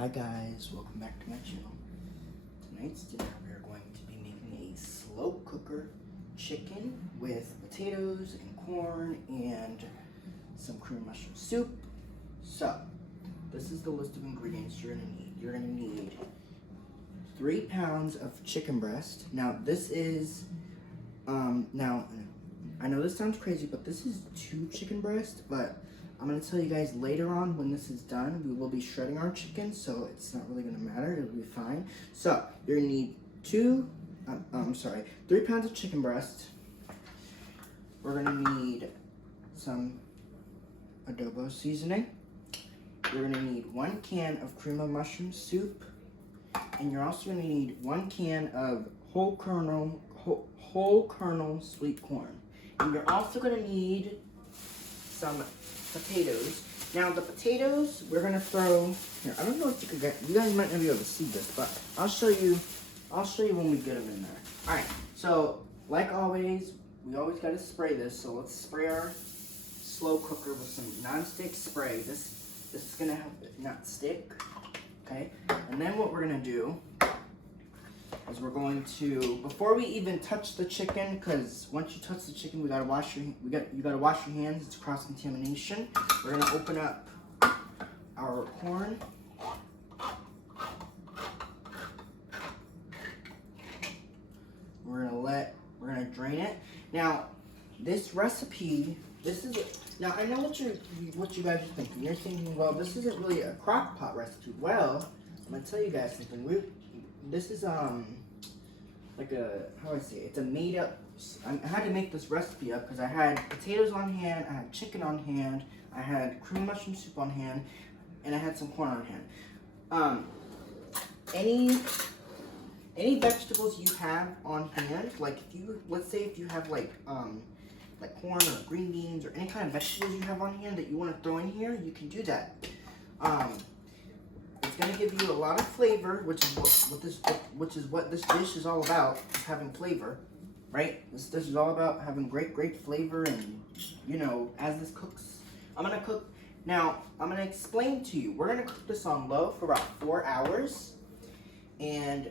Hi guys, welcome back to my channel. Tonight's dinner we are going to be making a slow cooker chicken with potatoes and corn and some cream mushroom soup. So, this is the list of ingredients you're gonna need. You're gonna need 3 pounds of chicken breast. Now this is, now I know this sounds crazy, but this is 2 chicken breasts, but I'm going to tell you guys later on when this is done, we will be shredding our chicken, so it's not really going to matter. It'll be fine. So, you're going to need 3 pounds of chicken breast. We're going to need some adobo seasoning. You're going to need 1 can of cream of mushroom soup. And you're also going to need 1 can of whole kernel sweet corn. And you're also going to need some potatoes. Now the potatoes we're gonna throw here. I don't know if you can get. You guys might not be able to see this, but I'll show you when we get them in there. All right. So like always, we always gotta spray this. So let's spray our slow cooker with some non-stick spray. This is gonna help it not stick. Okay. And then what we're gonna do is we're going to, before we even touch the chicken, because once you touch the chicken, you gotta wash your hands. It's cross contamination. We're gonna open up our corn. We're gonna drain it. Now, this recipe, now I know what you guys are thinking. You're thinking, well, this isn't really a crock pot recipe. Well, I'm gonna tell you guys something. This is like how do I say it? It's a made up. I had to make this recipe up because I had potatoes on hand, I had chicken on hand, I had cream mushroom soup on hand, and I had some corn on hand. Any vegetables you have on hand, like let's say if you have like corn or green beans or any kind of vegetables you have on hand that you want to throw in here, you can do that. It's going to give you a lot of flavor, which is what this dish is all about, having flavor, right? This dish is all about having great flavor, and you know, as this cooks, I'm going to explain to you. We're going to cook this on low for about 4 hours, and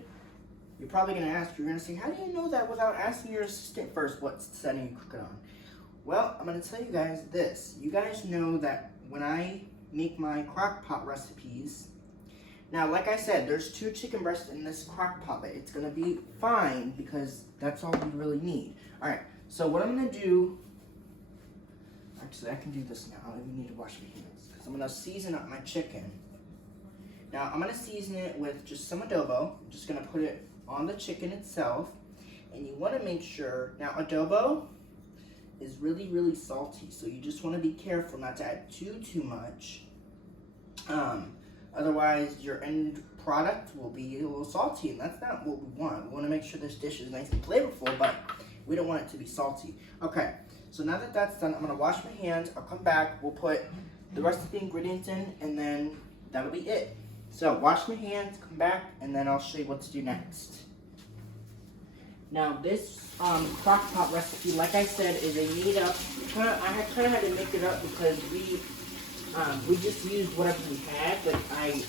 you're probably going to ask, you're going to say, how do you know that without asking your assistant first what setting you cook it on? Well, I'm going to tell you guys this. You guys know that when I make my crock pot recipes, now, like I said, there's 2 chicken breasts in this crock pot, but it's gonna be fine because that's all we really need. All right, so what I'm gonna do, actually I can do this now. I don't even need to wash my hands because I'm gonna season up my chicken. Now, I'm gonna season it with just some adobo. I'm just gonna put it on the chicken itself. And you wanna make sure, now adobo is really salty, so you just wanna be careful not to add too much. Otherwise, your end product will be a little salty, and that's not what we want. We want to make sure this dish is nice and flavorful, but we don't want it to be salty. Okay, so now that that's done, I'm going to wash my hands. I'll come back. We'll put the rest of the ingredients in, and then that'll be it. So, wash my hands, come back, and then I'll show you what to do next. Now, this crock pot recipe, like I said, is a made-up. I kind of had to make it up because we just used whatever we had, but I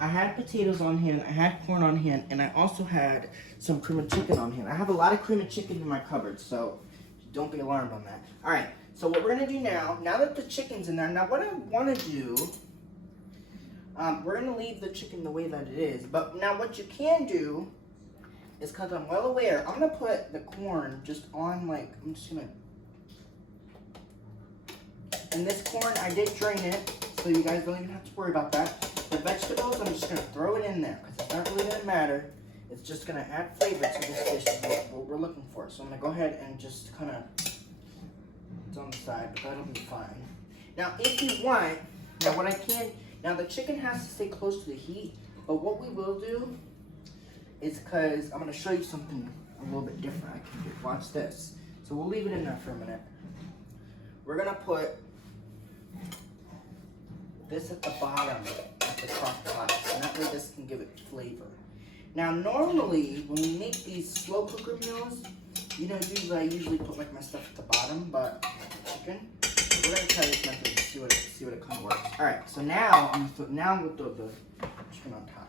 had potatoes on hand, I had corn on hand, and I also had some cream of chicken on hand. I have a lot of cream of chicken in my cupboard, so don't be alarmed on that. All right, so what we're gonna do now that the chicken's in there, now what I want to do, we're going to leave the chicken the way that it is. But now what you can do is, because I'm well aware, I'm going to put the corn just on, I'm just going to... And this corn, I did drain it, so you guys don't even have to worry about that. The vegetables, I'm just going to throw it in there, because it's not really going to matter. It's just going to add flavor to this dish, is what we're looking for. So I'm going to go ahead and just kind of... It's on the side, but that'll be fine. Now, if you want... Now, what I can... Now, the chicken has to stay close to the heat, but what we will do is, because I'm going to show you something a little bit different I can do. Watch this. So we'll leave it in there for a minute. We're going to put this at the bottom of the crock pot, and that way this can give it flavor. Now, normally, when we make these slow cooker meals, you know, usually I usually put like my stuff at the bottom, but chicken. We're gonna try this method to see what it kind of works. All right, so now we'll throw the chicken on top.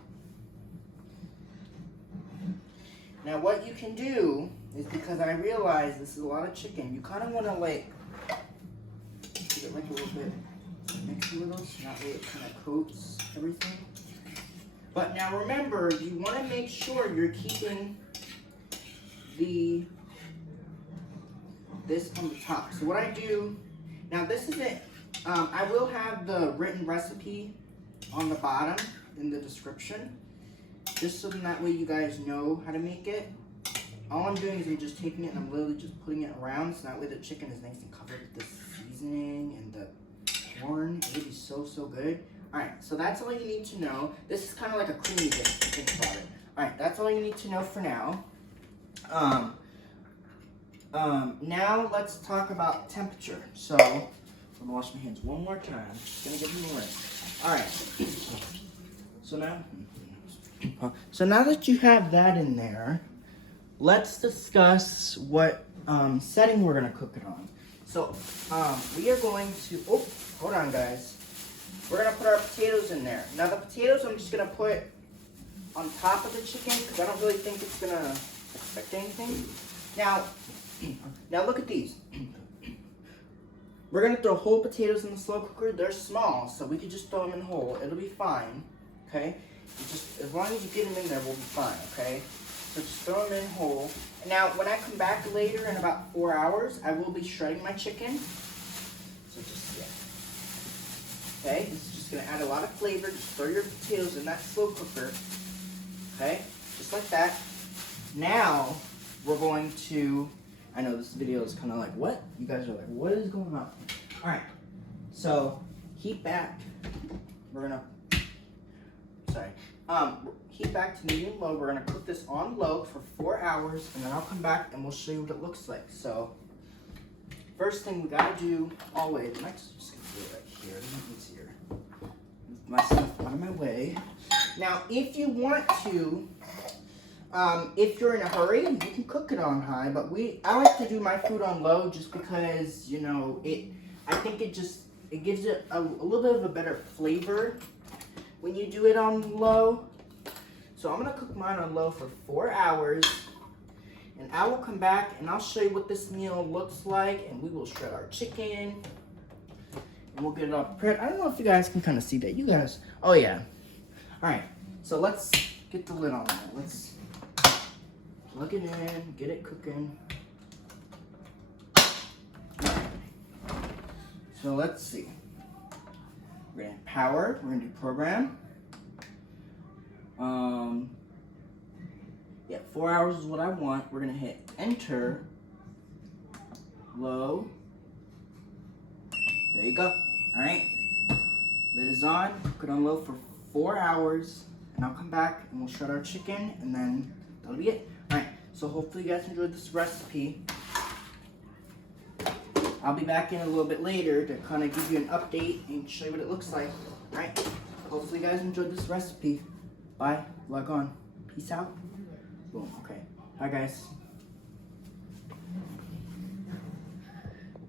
Now, what you can do is, because I realize this is a lot of chicken, you kind of want to like give it like a little bit mix a little, so that way it kind of coats everything. But now remember, you want to make sure you're keeping this on the top. So what I do, now this isn't, I will have the written recipe on the bottom in the description, just so that way you guys know how to make it. All I'm doing is I'm just taking it and I'm literally just putting it around, so that way the chicken is nice and covered with the seasoning and the corn. It'll be so, so good. Alright, so that's all you need to know. This is kind of like a creamy dish, if you think about it. Alright, that's all you need to know for now. Now let's talk about temperature. So, I'm gonna wash my hands one more time. Just gonna give them a rinse. Alright, so now that you have that in there, let's discuss what setting we're gonna cook it on. So, we are going to, oh, hold on guys. We're gonna put our potatoes in there. Now the potatoes I'm just gonna put on top of the chicken because I don't really think it's gonna affect anything. Now look at these. We're gonna throw whole potatoes in the slow cooker. They're small, so we could just throw them in whole. It'll be fine, okay? Just as long as you get them in there, we'll be fine, okay? So just throw them in whole. And now when I come back later in about 4 hours, I will be shredding my chicken. So just, yeah. Okay, this is just gonna add a lot of flavor. Just throw your potatoes in that slow cooker. Okay, just like that. Now, we're going to, I know this video is kind of like, what? You guys are like, what is going on? All right, so heat back. We're gonna, heat back to medium low. We're gonna cook this on low for 4 hours, and then I'll come back and we'll show you what it looks like. So, first thing we gotta do always, I'm just gonna do it right here. It's easier. Move my stuff out of my way. Now, if you want to, if you're in a hurry, you can cook it on high. But I like to do my food on low just because, you know, I think it gives it a little bit of a better flavor when you do it on low. So I'm gonna cook mine on low for 4 hours. And I will come back and I'll show you what this meal looks like, and we will shred our chicken and we'll get it all prepared. I don't know if you guys can kind of see that. You guys, oh yeah. All right, so let's get the lid on that. Let's plug it in, get it cooking. All right. So let's see. We're gonna hit power, we're gonna do program. Yeah, 4 hours is what I want. We're gonna hit enter, low. There you go. All right, lid is on. Cook it on low for 4 hours, and I'll come back and we'll shred our chicken, and then that'll be it. All right, so hopefully you guys enjoyed this recipe. I'll be back in a little bit later to kind of give you an update and show you what it looks like. All right, hopefully you guys enjoyed this recipe. Bye, log on. Peace out. Boom, okay. Bye guys.